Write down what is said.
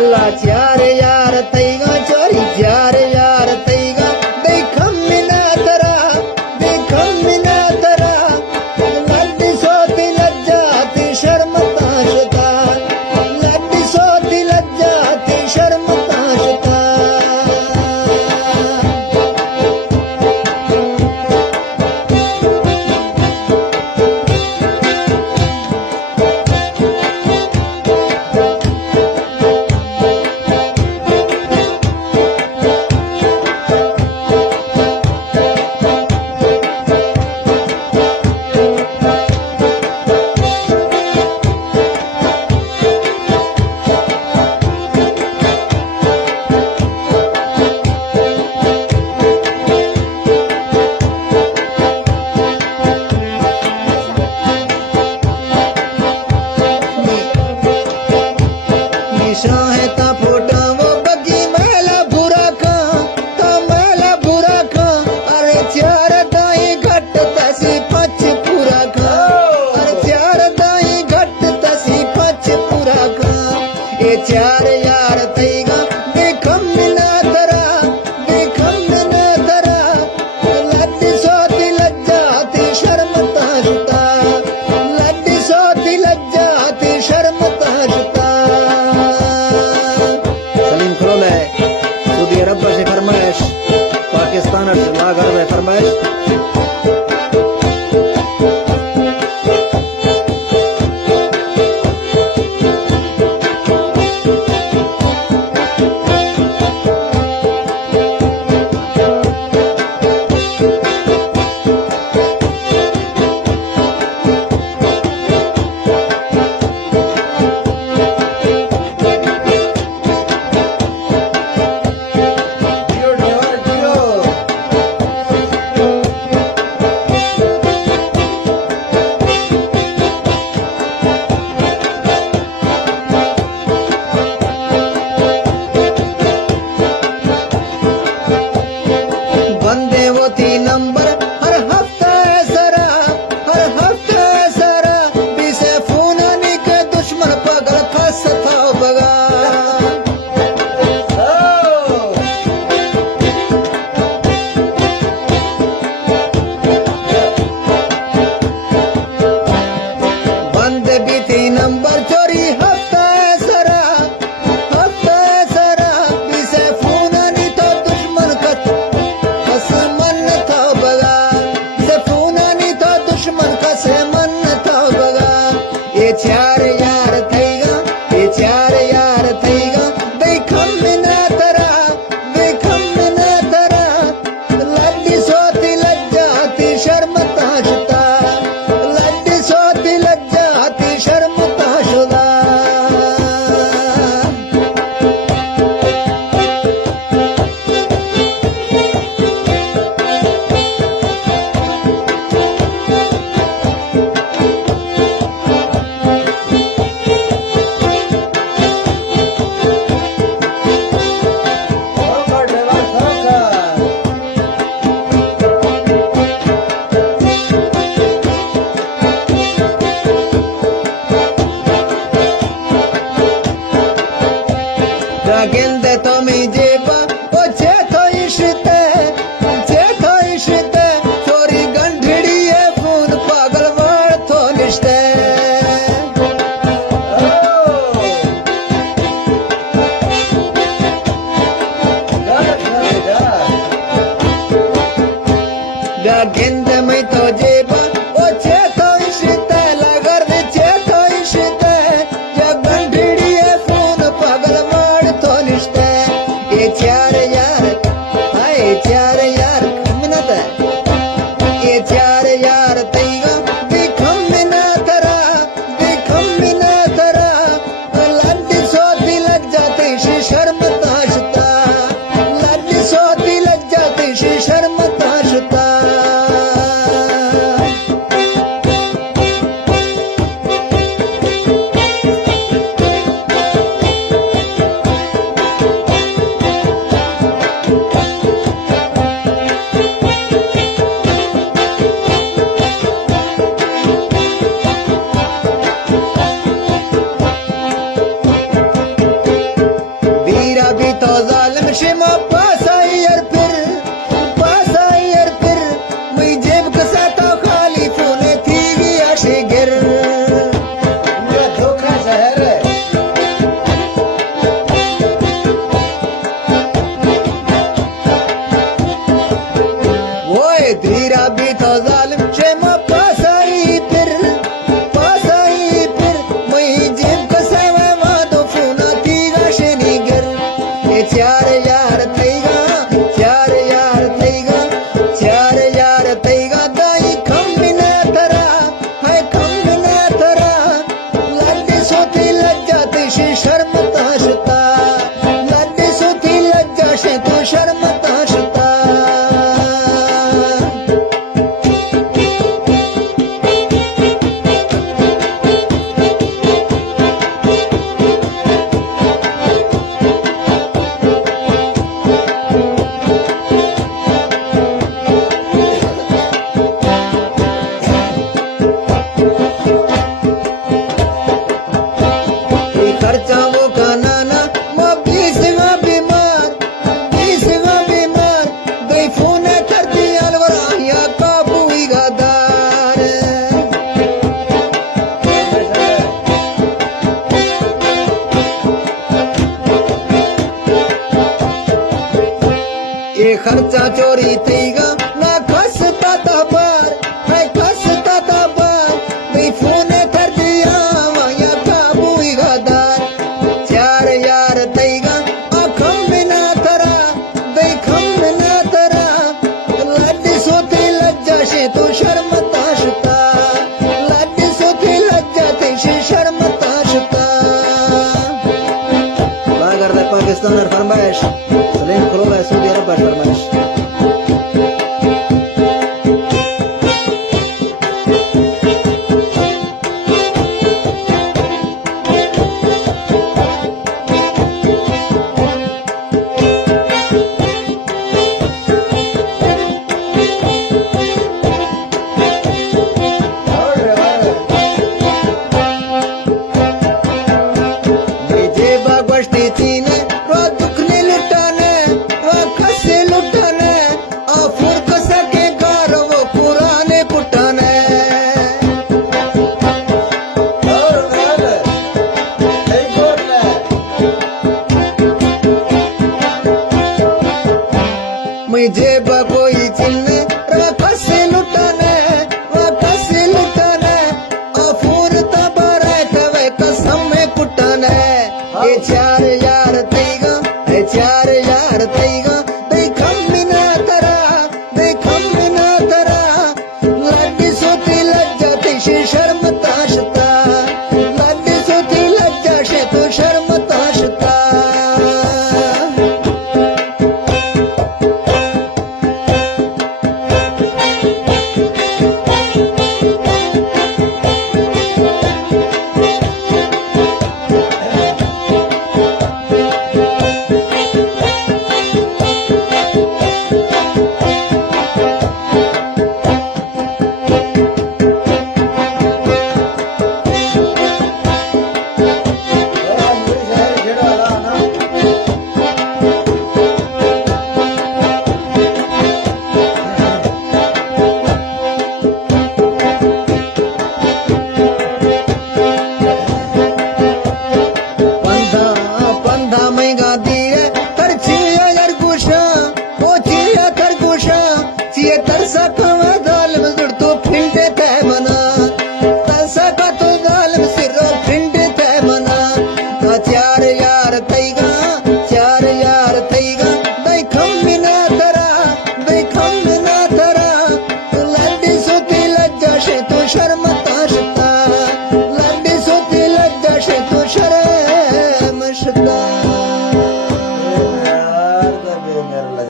अल्लाह चार यार तैगा चोरी चार यार तैगा देखम मिना तरा लड्डी सोती लज्जाती शर्मता शुता लड्डी सोती लज्जाती शर्मता शुता शाहता फोटा वो बगी मैला बुरा का ता मैला बुरा का अरे चार दाई घट तसी पच पूरा का अरे चार दाई घट तसी पच पूरा का ये चार यार तैगा देखम मिना तरा लड्डी सोती लज्जाती शर्मता जुता लड्डी सोती लज्जाती शर्मता जुता सऊदी अरब से फरमाइश पाकिस्तान से लागर में फरमाइश बंदे वो 3 नंबर हर हफ्ते सरा बीसे फूनानी के दुश्मन पगल खस था बगा बंदे भी 3 नंबर चोरी हफ्ते सरा बीसे फूनानी तो दुश्मन का दुश्मन का से मन था बगा ये चार यार थैगा देखम मिना तरा लड्डी सोती लज्जाती शर्मता शुता लड्डी सोती लज्जाती शर्मता शुदा गेंदे तो मी जेबा ओ चेतो इश्ते चोरी गंढड़ी है फून पागल वार तो निश्ते गेंदे में तो जेबा ओ चेतो इश्ते लगर ने चेतो इश्ते या गंढड़ी है फून पागल वार तो निश्ते ये चार खर्चा वो का नाना मैं 20वां बीमार दई फोन कर दिया अलवराया काबू गदार ये खर्चा चोरी थईगा ना खसता था बार मैं खसता था बार दई फोन कर दिया वाया काबू गदार चार यार थईगा आखम में ना तरा दई खम में ना तरा लड्डी सोते लज्जा से तो शर्मता शुता लड्डी सोते लज्जा ते से शर्मता शुता बागर दे पाकिस्तान और फरमाइश सलीम खलोला है सऊदी अरब का फरमाइश मुझे कोई चिन्ह वापस लुटाने अफूर तबारा तवे कसम में कुटाने ये चार